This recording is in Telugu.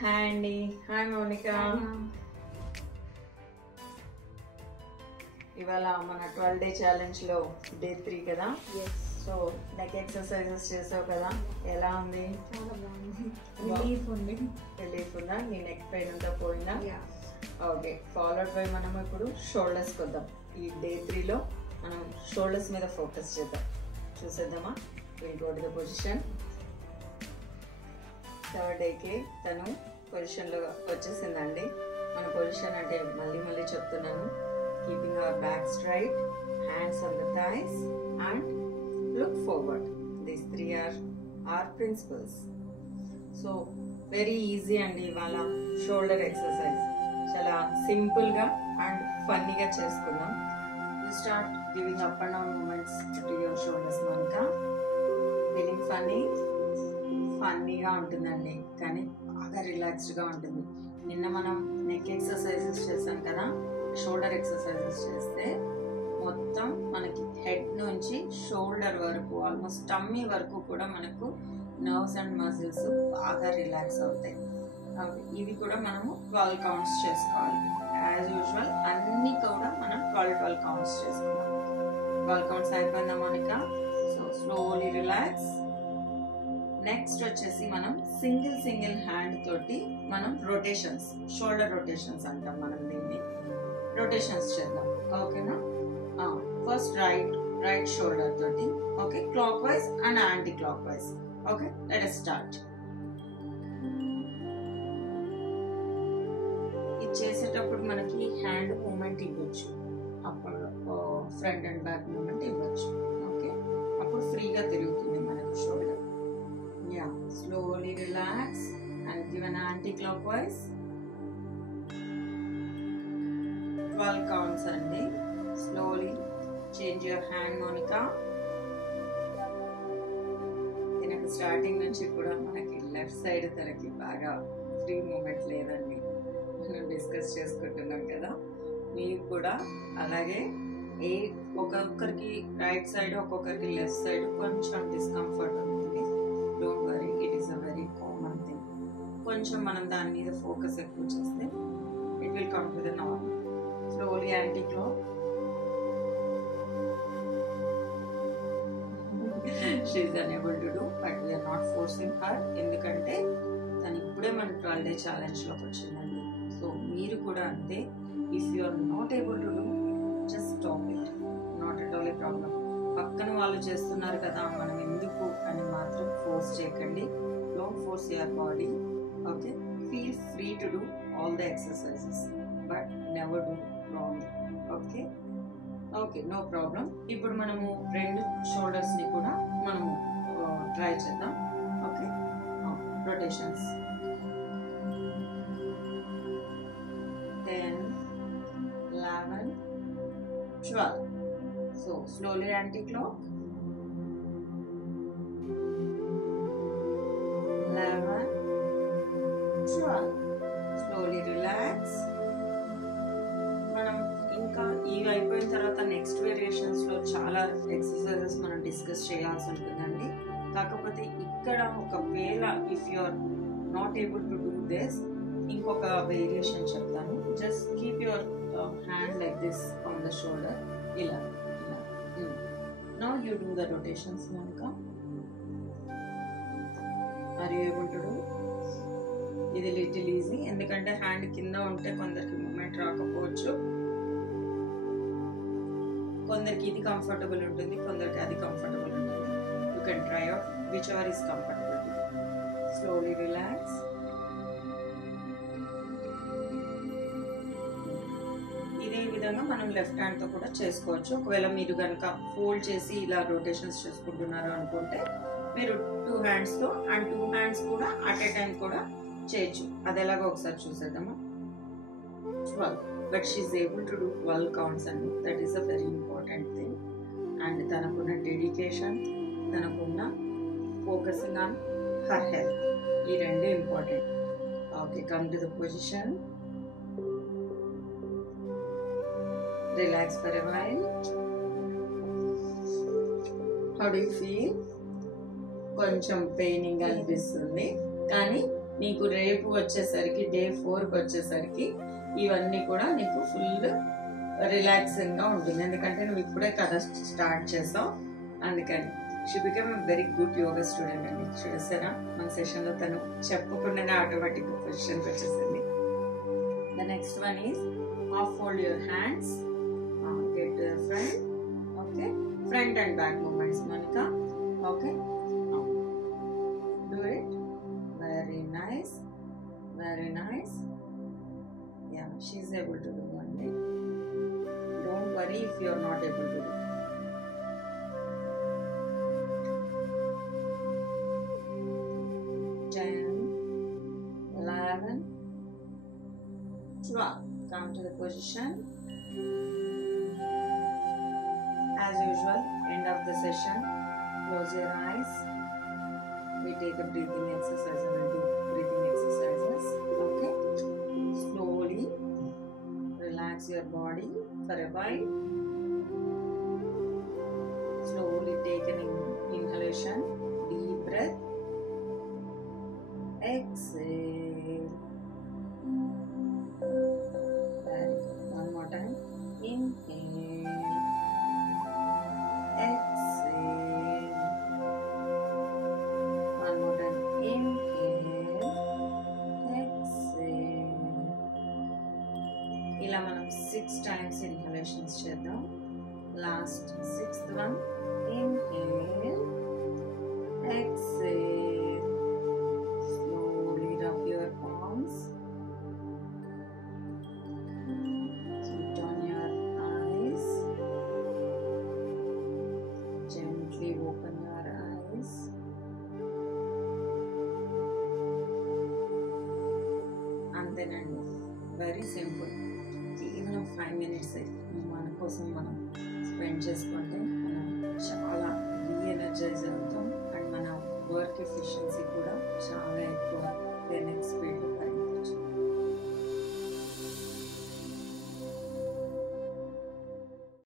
హాయ్ అండి. హాయ్ మౌనిక. ఇవాళ మన 12 డే ఛాలెంజ్ లో డే 3 కదా. సో నెక్ ఎక్సర్సైజెస్ చేసావు కదా, ఎలా ఉంది? రిలీఫ్ ఉందా? నీ నెక్ పెయిన్ అంతా పోయిందా? ఓకే, ఫాలోడ్ బై మనం ఇప్పుడు షోల్డర్స్ కొద్దాం. ఈ డే 3 లో మనం షోల్డర్స్ మీద ఫోకస్ చేద్దాం. చూసేద్దామా? Will go to the position. Third డేకి తను పొజిషన్లో వచ్చేసిందండి. మన పొజిషన్ అంటే మళ్ళీ చెప్తున్నాను, keeping our back straight, hands on the thighs and look forward. These 3 are our principles. So very easy అండి. ఇవాళ షోల్డర్ ఎక్సర్సైజ్ చాలా సింపుల్గా అండ్ ఫన్నీగా చేసుకుందాం. You start giving up and down movements to your shoulders. మనక ఫీలింగ్ ఫన్నీగా ఉంటుందండి, కానీ బాగా రిలాక్స్డ్గా ఉంటుంది. నిన్న మనం నెక్ ఎక్సర్సైజెస్ చేసాం కదా, షోల్డర్ ఎక్సర్సైజెస్ చేస్తే మొత్తం మనకి హెడ్ నుంచి షోల్డర్ వరకు, ఆల్మోస్ట్ టమ్మీ వరకు కూడా మనకు నర్వ్స్ అండ్ మజిల్స్ బాగా రిలాక్స్ అవుతాయి. ఇవి కూడా మనము 12 కౌంట్స్ చేసుకోవాలి. యాజ్ యూజువల్ అన్నీ కూడా మనం 12 కౌంట్స్ చేసుకుందాం. 12 కౌంట్స్ అయిపోయిందా Mounika? So slowly relax. Next వచ్చేసి మనం సింగిల్ హ్యాండ్ తోటి మనం రొటేషన్స్, షోల్డర్ రొటేషన్స్ అంటాం మనం దీన్ని. రొటేషన్స్ చేద్దాం, ఓకేనా? ఫస్ట్ రైట్ షోల్డర్ తోటి, okay, clock wise and anti clock wise. Okay, let us start. ఇది చేసేటప్పుడు మనకి హ్యాండ్ మూమెంట్ ఇవ్వచ్చు, అప్పుడు ఫ్రంట్ అండ్ బ్యాక్ మూమెంట్ ఇవ్వచ్చు. ఓకే, అప్పుడు ఫ్రీగా తిరుగుతుంది మనకు shoulder. Yeah, slowly relax and give an anti-clockwise. 12 counts అండి. Slowly change your hand, Monica. దీనికి స్టార్టింగ్ నుంచి కూడా మనకి లెఫ్ట్ సైడ్ తలకి బాగా ఫ్రీ మూమెంట్ లేదండి, మనం డిస్కస్ చేసుకుంటున్నాం కదా. మీరు కూడా అలాగే ఒక్కొక్కరికి రైట్ సైడ్, ఒక్కొక్కరికి లెఫ్ట్ సైడ్ కొంచెం డిస్కంఫర్ట్ ఉంటుంది. Don't worry, it is a very common thing. కొంచెం మనం దాని మీద ఫోకస్ ఎక్కువ చేస్తే it will come to the normal. Slowly anti clock. She is unable to do, but we are not forcing her. ఎందుకంటే తను ఇప్పుడే మన 12 డే ఛాలెంజ్లోకి వచ్చిందండి. సో మీరు కూడా అంతే. If you are not able to do, just stop it. Not at all a problem. పక్కన వాళ్ళు చేస్తున్నారు కదా, మనం ఎందుకు అని మాత్రం ఫోర్స్ చేయకండి. Don't force your body. Okay, feel free to do all the exercises, but never do wrong. Okay okay, no problem. ఇప్పుడు మనము 2 షోల్డర్స్ని కూడా మనము ట్రై చేద్దాం. Okay, rotations 10, 11, 12. So slowly anti-clock. 11, 12. Slowly relax. మనం ఇంకా ఇవి అయిపోయిన తర్వాత నెక్స్ట్ వేరియేషన్స్ లో చాలా ఎక్సర్సైజెస్ మనం డిస్కస్ చేయాల్సి ఉంటుందండి. కాకపోతే ఇక్కడ ఒకవేళ if you are not able to do this, ఇంకొక వేరియేషన్ చెప్తాను. Just keep your hand like this on the shoulder. ఇలా. Now you do the rotations, Monica. Are you able to do? ఇది లిటిల్ ఈజీ, ఎందుకంటే హ్యాండ్ కింద ఉంటే కొందరికి మూమెంట్ రాకపోవచ్చు. కొందరికి ఇది కంఫర్టబుల్ ఉంటుంది, కొందరికి అది కంఫర్టబుల్ ఉంటుంది. You can try out which ever is comfortable to. Slowly relax. ఇదే విధంగా మనం లెఫ్ట్ హ్యాండ్తో కూడా చేసుకోవచ్చు. ఒకవేళ మీరు కనుక ఫోల్డ్ చేసి ఇలా రొటేషన్స్ చేసుకుంటున్నారు అనుకుంటే మీరు 2 హ్యాండ్స్తో అండ్ 2 హ్యాండ్స్ కూడా అట్ ఏ టైం కూడా చేయొచ్చు. అది ఎలాగో ఒకసారి చూసేద్దామా? 12. But she's able to do 12 counts అండి. That is a very important thing. And తనకున్న డెడికేషన్, తనకున్న ఫోకసింగ్ ఆన్ హర్ హెల్త్, ఈ 2 important. Okay, come to the position. Relax for a while. How do you feel? కొంచెం పెయినింగ్ అనిపిస్తుంది, కానీ నీకు రేపు వచ్చేసరికి డే 4కి వచ్చేసరికి ఇవన్నీ కూడా నీకు ఫుల్ రిలాక్సింగ్ గా ఉంటుంది. ఎందుకంటే నువ్వు ఇప్పుడే కదా స్టార్ట్ చేసావు, అందుకని she become very good yoga student అండి. చూసారా మన సెషన్ లో తను చెప్పకుండానే ఆటోమేటిక్ పొజిషన్ వచ్చేసింది. The next one is half fold your hands, get to the front. Okay, front and back movements Monica. Okay, do it. Very nice, very nice. Yeah, she's able to do one day. Don't worry if you are not able to do. 10, 11, 12. Come to the position. As usual, end of the session, close your eyes. We take a breathing exercise and we'll do breathing exercises. Okay, slowly relax your body for a while. Slowly take an inhalation, deep breath, exhale. Very good. One more time. Inhale, exhale. One more time. Inhale, exhale. ఇలా మనం 6 times inhalations చేద్దాం. Last 6th one. Inhale, exhale. Slowly rub your palms. Keep on your eyes. Gently open your eyes. అంతేనండి, వెరీ సింపుల్. కేవలం 5 minutes మన కోసం మనం స్పెండ్ చేసుకుంటే మనం చాలా రీఎనర్జైజ్ అవుతాం అండ్ మన వర్క్ ఎఫిషియన్సీ కూడా చాలా ఎక్కువ